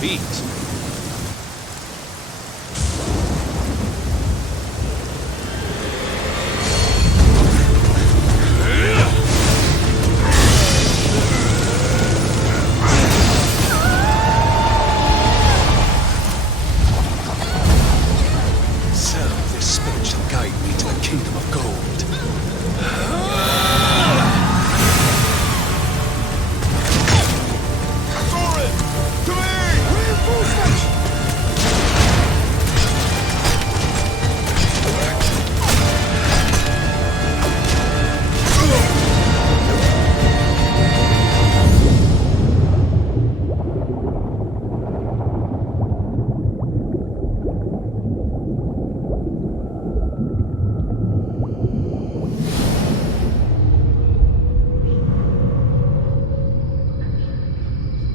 feet. So this spirit shall guide me to the kingdom of gold. Soren! To me! Reinforcements!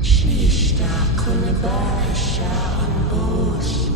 Shishta kunabasha ambos.